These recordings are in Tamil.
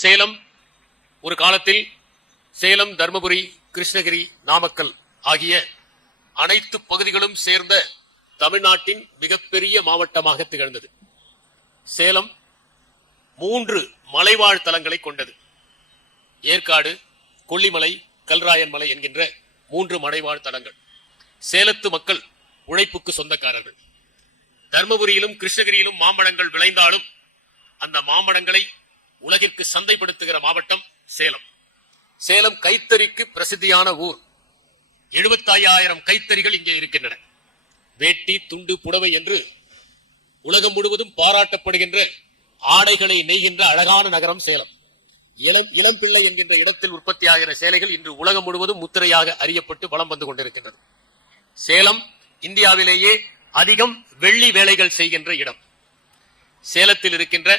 சேலம் ஒரு காலத்தில் சேலம், தர்மபுரி, கிருஷ்ணகிரி, நாமக்கல் ஆகிய அனைத்து பகுதிகளும் சேர்ந்த தமிழ்நாட்டின் மிகப்பெரிய மாவட்டமாக திகழ்ந்தது. சேலம் 3 மலைவாழ் தலங்களை கொண்டது. ஏற்காடு, கொல்லிமலை, கல்ராயன் மலை என்கின்ற 3 மலைவாழ் தலங்கள். சேலத்து மக்கள் உழைப்புக்கு சொந்தக்காரர்கள். தர்மபுரியிலும் கிருஷ்ணகிரியிலும் மாம்பழங்கள் விளைந்தாலும் அந்த மாம்பழங்களை உலகிற்கு சந்தைப்படுத்துகிற மாவட்டம் சேலம். சேலம் கைத்தறிக்கு பிரசித்தியான ஊர். 75,000 கைத்தறிகள் இங்கே இருக்கின்றன. வேட்டி, துண்டு, புடவை என்று உலகம் முழுவதும் பாராட்டப்படுகின்ற ஆடைகளை நெய்கின்ற அழகான நகரம் சேலம். இளம்பிள்ளை என்கின்ற இடத்தில் உற்பத்தியாகிற சேலைகள் இன்று உலகம் முழுவதும் முத்திரையாக அறியப்பட்டு வலம் வந்து கொண்டிருக்கின்றது. சேலம் இந்தியாவிலேயே அதிகம் வெள்ளி வேலைகள் செய்கின்ற இடம். சேலத்தில் இருக்கின்ற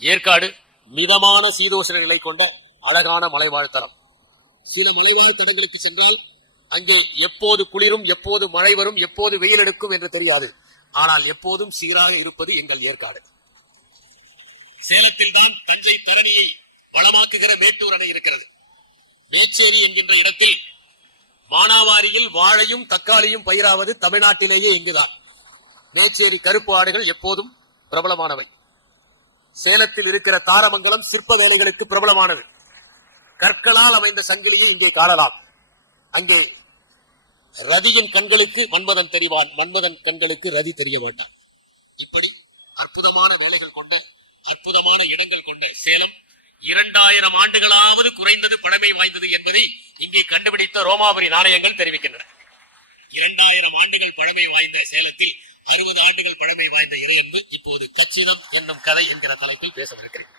ஏற்காடு மிதமான சீதோஷண நிலை கொண்ட அழகான மலைவாழ் தலம். சில மலைவாழ் தலங்களுக்கு சென்றால் அங்கே எப்போது குளிரும், எப்போது மழை வரும், எப்போது வெயில் எடுக்கும் என்று தெரியாது. ஆனால் எப்போதும் சீராக இருப்பது எங்கள் ஏற்காடு. சேலத்தில் தான் தஞ்சை தரணியை வளமாக்குகிற மேட்டூர் அணை இருக்கிறது. மேச்சேரி என்கின்ற இடத்தில் மானாவாரியில் வாழையும் தக்காளியும் பயிராவது தமிழ்நாட்டிலேயே இங்குதான். மேச்சேரி கருப்பு ஆடுகள் எப்போதும் பிரபலமானவை. சேலத்தில் இருக்கிற தாரமங்கலம் சிற்ப வேலைகளுக்கு பிரபலமானது. கற்களால் அமைந்த சங்கிலியை இங்கே காணலாம். அங்கே ரதியின் கண்களுக்கு மன்மதன் தெரிவான், மன்மதன் கண்களுக்கு ரதி தெரிய மாட்டான். இப்படி அற்புதமான வேலைகள் கொண்ட அற்புதமான இடங்கள் கொண்ட சேலம் 2000 ஆண்டுகளாவது குறைந்தது பழமை வாய்ந்தது என்பதை இங்கே கண்டுபிடித்த ரோமாபுரி நாணயங்கள் தெரிவிக்கின்றன. 2000 ஆண்டுகள் பழமை வாய்ந்த சேலத்தில் 60 ஆண்டுகள் பழமை வாய்ந்த இறையன்பு இப்போது கச்சிதம் என்னும் கதை என்கிற தலைப்பில் பேசவிருக்கிறேன்.